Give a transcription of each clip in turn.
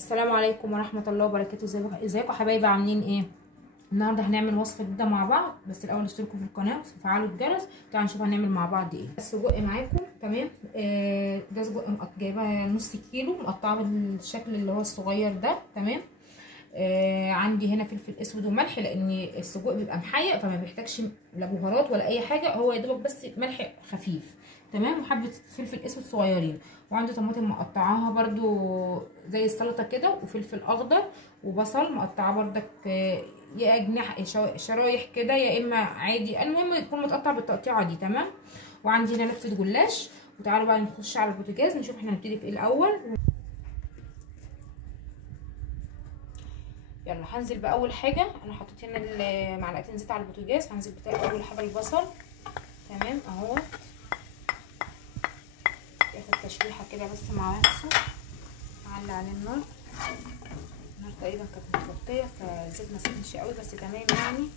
السلام عليكم ورحمة الله وبركاته. ازيكم حبايبي، عاملين ايه؟ النهارده هنعمل وصفة جديدة مع بعض، بس الاول اشتركوا في القناة وفعلوا الجرس. تعالوا نشوف هنعمل مع بعض ايه. السجق معاكم تمام. ده سجق جايبه نص كيلو، مقطعه بالشكل اللي هو الصغير ده تمام. عندي هنا فلفل اسود وملح، لان السجق بيبقى محيق فما بيحتاجش لا بهارات ولا اي حاجه، هو يا دوبك بس ملح خفيف تمام، وحبه فلفل اسود صغيرين. وعندي طماطم مقطعاها برده زي السلطه كده، وفلفل اخضر وبصل مقطعاه بردك يا اجنحه شرايح كده يا اما عادي، المهم يكون متقطع بالتقطيعه دي تمام. وعندي هنا لفه جلاش. وتعالوا بقى نخش على البوتاجاز نشوف احنا هنبتدي في ايه الاول. يلا هنزل باول حاجه. انا حطيت هنا معلقتين زيت على البوتاجاز. هنزل بتاعي اول حاجه البصل تمام اهو، ياخد تشويحه كده بس مع نفسه. اعلي عليه النار تقريبا كانت متغطيه فالزيت ما سخنش قوي، بس تمام يعني.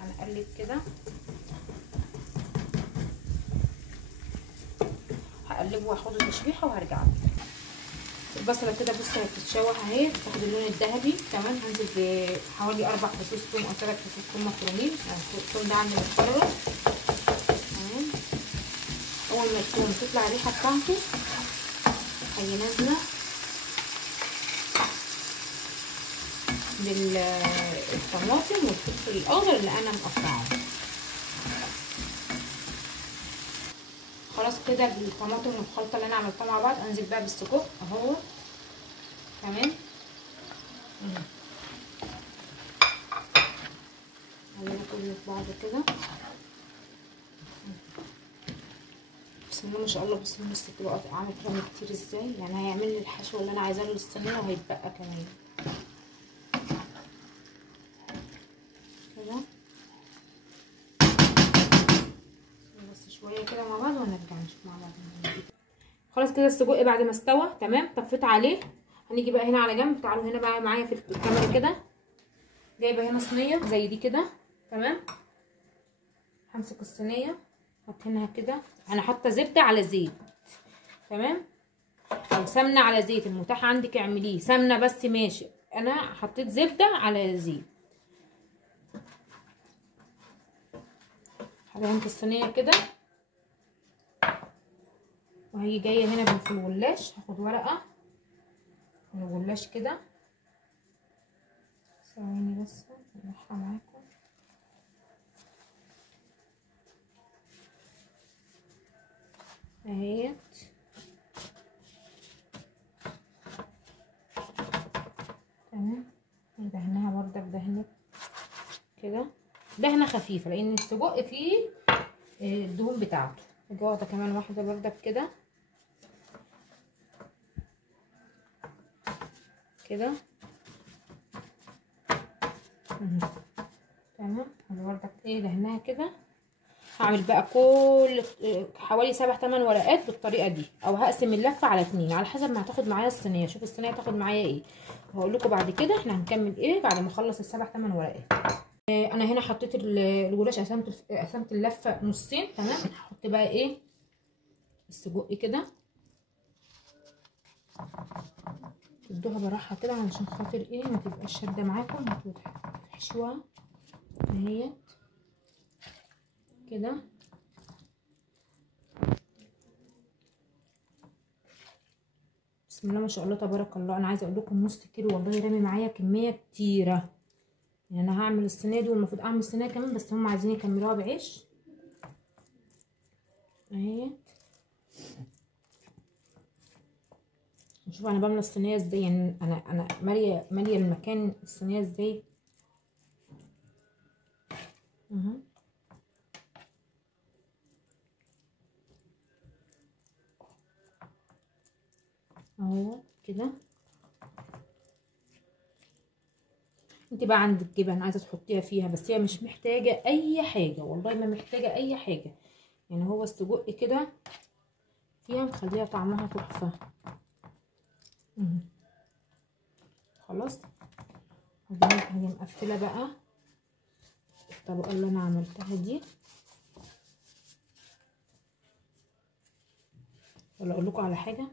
هنقلب كده، هقلبه واخده تشويحه وهرجع له. البصله كده بص هي بتتشوح اهي، بتاخد اللون الذهبي تمام. هنزل بحوالي 4 فصوص ثوم او 3 فصوص ثوم مفرومين، يعني الثوم ده عندي متفرغ تمام. اول ما الثوم تطلع الريحه بتاعته هي نازله بالطماطم والفلفل الاخضر اللي انا مقطعاه. خلاص كده بالطماطم والخلطه اللي انا عملتها مع بعض، انزل بقى بالسجق اهو تمام. هعمله كله في بعضه كده. بسم الله ما شاء الله. بصوا النص بتبقى عامل كده كتير ازاي، يعني هيعمل لي الحشو اللي انا عايزاه للصينيه وهيتبقى كمان كده. بس شويه كده مع بعض ونرجع نشوف مع بعض. خلاص كده السجق بعد ما استوى تمام، طفيت عليه. هنيجي بقى هنا على جنب. تعالوا هنا بقى معايا في الكاميرا كده. جايبه هنا صينيه زي دي كده تمام. همسك الصينيه هنا كده. انا حاطه زبده على زيت تمام، او سمنه على زيت، المتاح عندك اعمليه. سمنه بس ماشي، انا حطيت زبده على زيت. هدهن في الصينيه كده، وهي جايه هنا في الجلاش. هاخد ورقه من الجلاش كده، ثواني بس نفتحها معاكم اهيت تمام. ندهنها برضك دهنه كده، دهنه خفيفه لان السجق فيه الدهون بتاعته. جوه ده كمان واحده برضك كده كده تمام. انا برضك ايه دهناها كده. هعمل بقى كل حوالي 7 8 ورقات بالطريقه دي، او هقسم اللفه على 2 على حسب ما هتاخد معايا الصينيه. شوف الصينيه هتاخد معايا ايه وهقول لكم بعد كده احنا هنكمل ايه بعد ما اخلص ال7 8 ورقات. انا هنا حطيت الجلاش، قسمت اللفه نصين تمام. هحط بقى ايه السجق كده، تدوها براحه كده علشان خاطر ايه ما تبقاش شاده معاكم. هتحشوها اهيت كده. بسم الله ما شاء الله تبارك الله. انا عايزه اقول لكم نص كيلو والله رامي معايا كميه كتيره. يعني انا هعمل الصينيه دي والمفروض اعمل الصينيه كمان، بس هم عايزين يكملوها بعيش اهي. شوفوا انا بعمل الصينيه ازاي، يعني انا ماليه المكان الصينيه ازاي اهو كده. انت بقى عندك جبن عايزه تحطيها فيها، بس هي مش محتاجه اي حاجه، والله ما محتاجه اي حاجه. يعني هو السجق كده فيها مخليها طعمها تحفه. خلاص هاجي مقفله بقى الطبقه اللي انا عملتها دي. ولا اقول لكم على حاجه،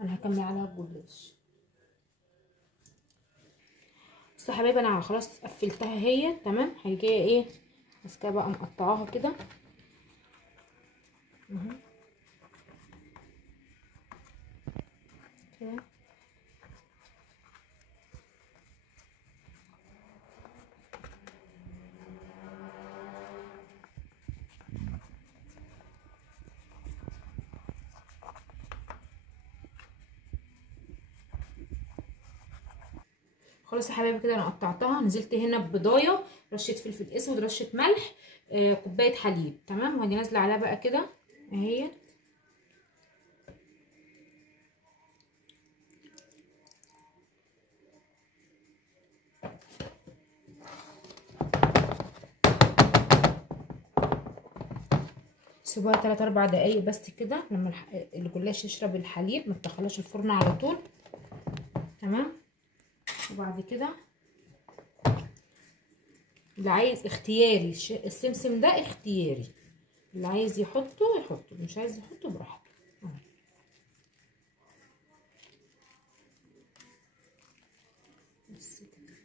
انا هكمل عليها الجلاش. بس يا حبايبي انا خلاص قفلتها هي تمام. هاجي ايه ماسكاها بقى مقطعاها كده اهو كده. خلاص يا حبايبي كده انا قطعتها. نزلت هنا ببضايه، رشه فلفل اسود، رشه ملح، كوبايه حليب تمام. وهاجي نازله عليها بقى كده اهي. سيبوها 3 4 دقايق بس كده لما الجلاش يشرب الحليب، ما تدخلهاش الفرن على طول تمام. وبعد كده اللي عايز اختياري، السمسم ده اختياري، اللي عايز يحطه يحطه، مش عايز يحطه براحته. بس كده.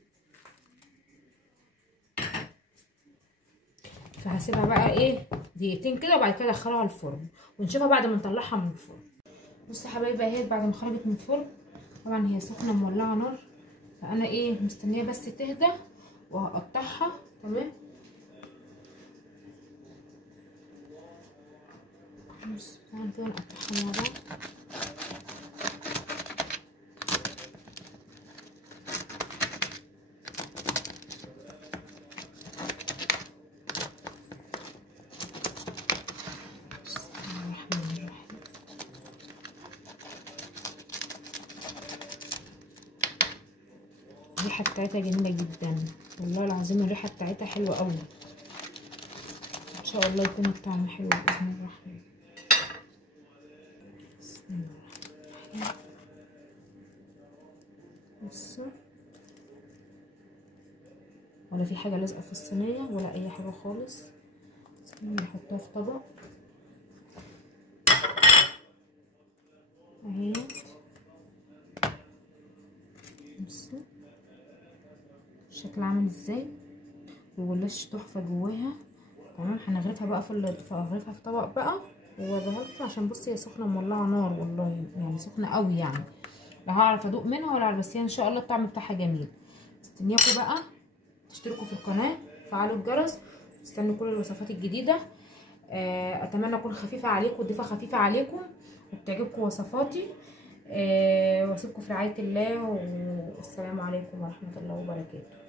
فهسيبها بقى ايه دقيقتين كده، وبعد كده ادخلها الفرن ونشوفها بعد ما نطلعها من الفرن. بصوا يا حبايبي اهي بعد ما خرجت من الفرن، طبعا هي سخنه مولعه نار، فانا ايه مستنيه بس تهدى وهقطعها تمام. بص تعالى كده نقطعها مع بعض. الريحه بتاعتها جميله جدا والله العظيم، الريحه بتاعتها حلوه قوي. ان شاء الله يكون الطعم حلو باذن الرحمن. بسم الله الرحمن الرحيم. بصوا ولا في حاجه لازقه في الصينيه ولا اي حاجه خالص. نحطها في طبق اهي. بصوا الشكل عامل ازاي، والجلاش تحفه جواها تمام. هنغرفها بقى هغرفها في طبق بقى واوريها لكم، عشان بصي هي سخنه مولعه نار والله، يعني سخنه قوي يعني، لا هعرف ادوق منها ولا عارف، بس هي ان شاء الله الطعم بتاعها جميل. مستنياكم بقى تشتركوا في القناه، فعلوا الجرس، تستنوا كل الوصفات الجديده. اتمنى اكون خفيفه عليكم والضيفه خفيفه عليكم وبتعجبكم وصفاتي. واسيبكم في رعايه الله، والسلام عليكم ورحمه الله وبركاته.